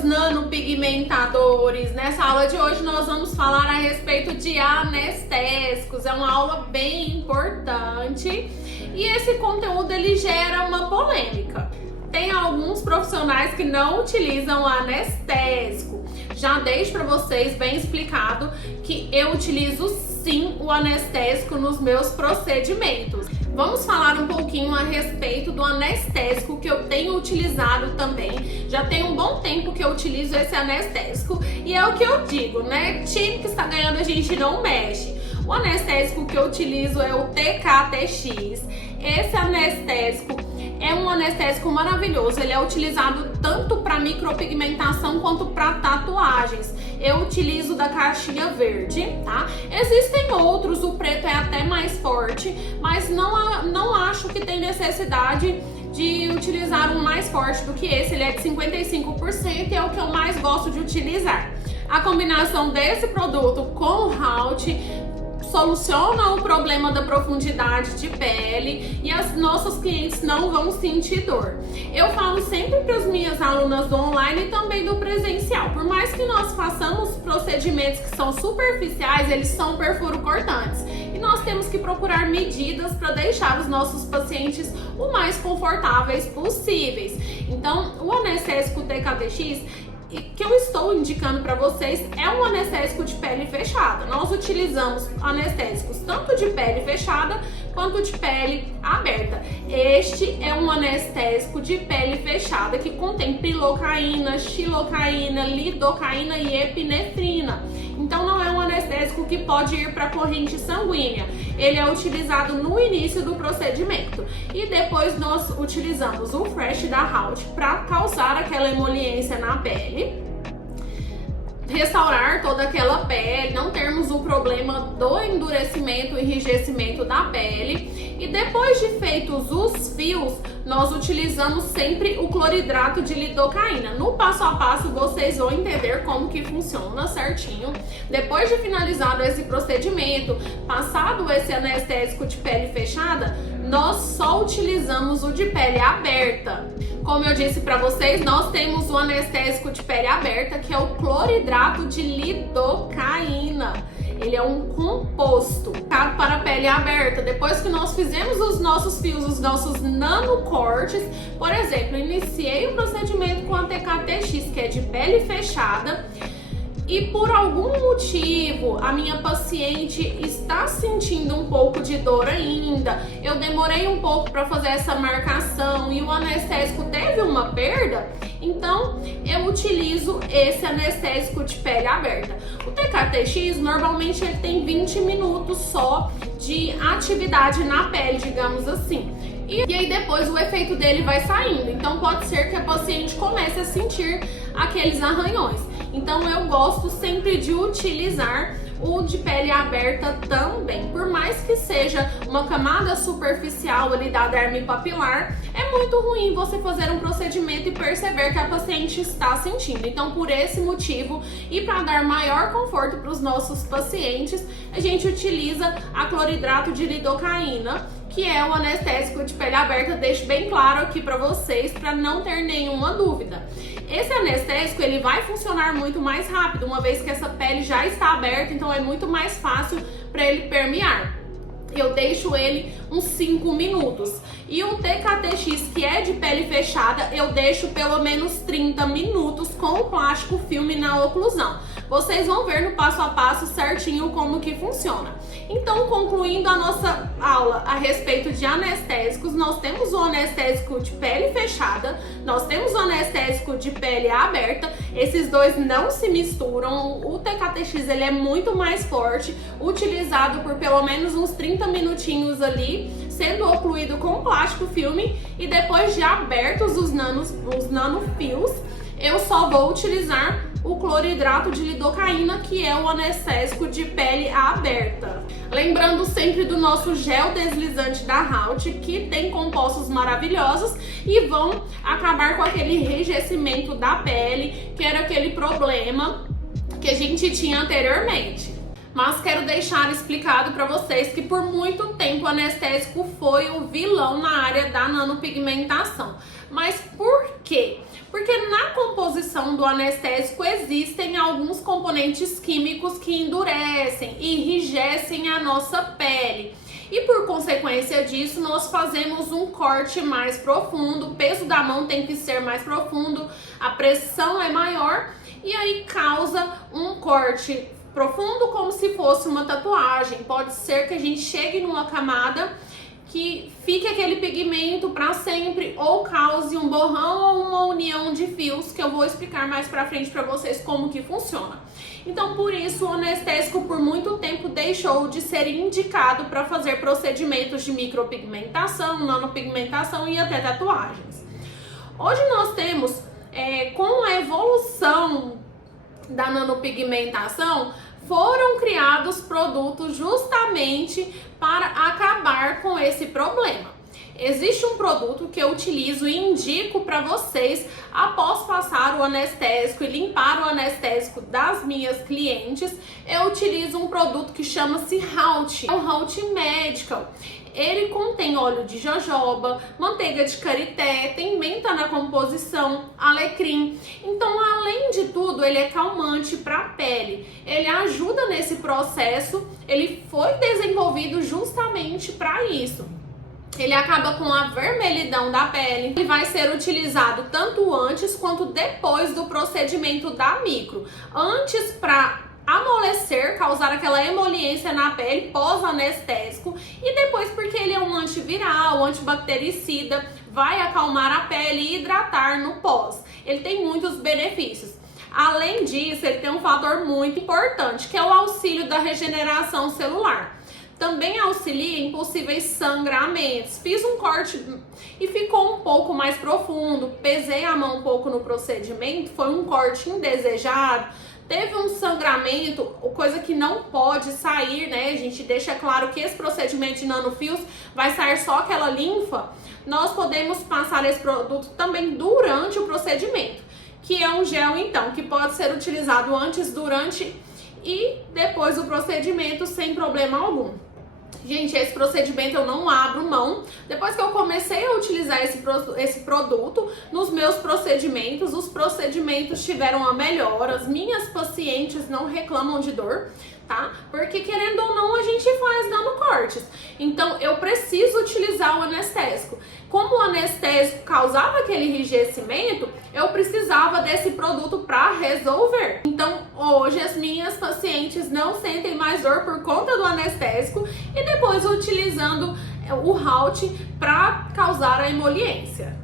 meus nanopigmentadores. Nessa aula de hoje nós vamos falar a respeito de anestésicos. É uma aula bem importante e esse conteúdo ele gera uma polêmica. Tem alguns profissionais que não utilizam anestésico. Já deixo para vocês bem explicado que eu utilizo sim o anestésico nos meus procedimentos. Vamos falar um pouquinho a respeito do anestésico que eu tenho utilizado também. Já tem um bom tempo que eu utilizo esse anestésico e é o que eu digo, né? Time que está ganhando a gente não mexe. O anestésico que eu utilizo é o TKTX. Esse anestésico é um anestésico maravilhoso, ele é utilizado tanto para micropigmentação quanto para tatuagens. Eu utilizo da caixinha verde, tá? Existem outros, o preto é até mais forte, mas não acho que tem necessidade de utilizar um mais forte do que esse. Ele é de 55% e é o que eu mais gosto de utilizar. A combinação desse produto com o Halt soluciona o problema da profundidade de pele e as nossas clientes não vão sentir dor. Eu falo sempre para as minhas alunas do online e também do presencial. Por mais que nós façamos procedimentos que são superficiais, eles são perfuro-cortantes. E nós temos que procurar medidas para deixar os nossos pacientes o mais confortáveis possíveis. Então, o anestésico TKTX que eu estou indicando para vocês é um anestésico de pele fechada. Nós utilizamos anestésicos tanto de pele fechada quanto de pele aberta. Este é um anestésico de pele fechada que contém pilocaína, xilocaína, lidocaína e epinefrina. Então não é um anestésico que pode ir para a corrente sanguínea. Ele é utilizado no início do procedimento. E depois nós utilizamos o Fresh da Halt para causar aquela emoliência na pele, restaurar toda aquela pele, não termos o problema do endurecimento e enrijecimento da pele. E depois de feitos os fios, nós utilizamos sempre o cloridrato de lidocaína. No passo a passo vocês vão entender como que funciona certinho. Depois de finalizado esse procedimento, passado esse anestésico de pele fechada, nós só utilizamos o de pele aberta. Como eu disse para vocês, nós temos o anestésico de pele aberta, que é o cloridrato de lidocaína. Ele é um composto para a pele aberta. Depois que nós fizemos os nossos fios, os nossos nanocortes, por exemplo, iniciei o procedimento com a TKTX, que é de pele fechada, e por algum motivo a minha paciente está sentindo um pouco de dor ainda, eu demorei um pouco para fazer essa marcação e o anestésico teve uma perda, então eu utilizo esse anestésico de pele aberta. O TKTX normalmente ele tem 20 minutos só de atividade na pele, digamos assim. E aí depois o efeito dele vai saindo, então pode ser que a paciente comece a sentir aqueles arranhões. Então eu gosto sempre de utilizar o de pele aberta também. Por mais que seja uma camada superficial ali da derme papilar, é muito ruim você fazer um procedimento e perceber que a paciente está sentindo. Então, por esse motivo e para dar maior conforto para os nossos pacientes, a gente utiliza a cloridrato de lidocaína, que é o anestésico de pele aberta. Deixo bem claro aqui para vocês, para não ter nenhuma dúvida. Esse anestésico ele vai funcionar muito mais rápido, uma vez que essa pele já está aberta, então é muito mais fácil para ele permear. Eu deixo ele uns 5 minutos. E o TKTX, que é de pele fechada, eu deixo pelo menos 30 minutos com o plástico filme na oclusão. Vocês vão ver no passo a passo certinho como que funciona. Então, concluindo a nossa aula a respeito de anestésicos, nós temos o anestésico de pele fechada, nós temos o anestésico de pele aberta. Esses dois não se misturam. O TKTX ele é muito mais forte, utilizado por pelo menos uns 30 minutinhos ali, sendo ocluído com plástico filme, e depois de abertos os nanofios, eu só vou utilizar o cloridrato de lidocaína, que é o anestésico de pele aberta. Lembrando sempre do nosso gel deslizante da Halt, que tem compostos maravilhosos e vão acabar com aquele enrijecimento da pele, que era aquele problema que a gente tinha anteriormente. Mas quero deixar explicado para vocês que por muito tempo o anestésico foi o vilão na área da nanopigmentação. Mas por quê? Porque na composição composição do anestésico existem alguns componentes químicos que endurecem e enrijecem a nossa pele. E por consequência disso, nós fazemos um corte mais profundo, o peso da mão tem que ser mais profundo, a pressão é maior e aí causa um corte profundo como se fosse uma tatuagem. Pode ser que a gente chegue numa camada que fique aquele pigmento para sempre ou cause um borrão ou uma união de fios, que eu vou explicar mais para frente para vocês como que funciona. Então, por isso, o anestésico por muito tempo deixou de ser indicado para fazer procedimentos de micropigmentação, nanopigmentação e até tatuagens. Hoje nós temos, com a evolução da nanopigmentação, foram criados produtos justamente para acabar com esse problema. Existe um produto que eu utilizo e indico para vocês após passar o anestésico e limpar o anestésico das minhas clientes. Eu utilizo um produto que chama-se Halt, é o Halt Medical. Ele contém óleo de jojoba, manteiga de karité, tem menta na composição, alecrim. Então, além de tudo, ele é calmante para a pele. Ele ajuda nesse processo, ele foi desenvolvido justamente para isso. Ele acaba com a vermelhidão da pele. Ele vai ser utilizado tanto antes quanto depois do procedimento da micro. Antes para amolecer, causar aquela emoliência na pele pós-anestésico, e depois porque ele é um antiviral, antibactericida, vai acalmar a pele e hidratar no pós. Ele tem muitos benefícios. Além disso, ele tem um fator muito importante, que é o auxílio da regeneração celular. Também auxilia em possíveis sangramentos. Fiz um corte e ficou um pouco mais profundo, pesei a mão um pouco no procedimento, foi um corte indesejado, teve um sangramento, coisa que não pode sair, né? A gente deixa claro que esse procedimento de nanofios vai sair só aquela linfa. Nós podemos passar esse produto também durante o procedimento, que é um gel, então, que pode ser utilizado antes, durante e depois do procedimento sem problema algum. Gente, esse procedimento eu não abro mão. Depois que eu comecei a utilizar esse produto nos meus procedimentos, os procedimentos tiveram uma melhora. As minhas pacientes não reclamam de dor, tá? Porque querendo ou não, a gente faz dando cortes. Então, eu preciso utilizar o anestésico. Como o anestésico causava aquele enrijecimento, eu precisava desse produto para resolver. Então, hoje as minhas pacientes não sentem mais dor por conta do anestésico e depois utilizando o Halt para causar a emoliência.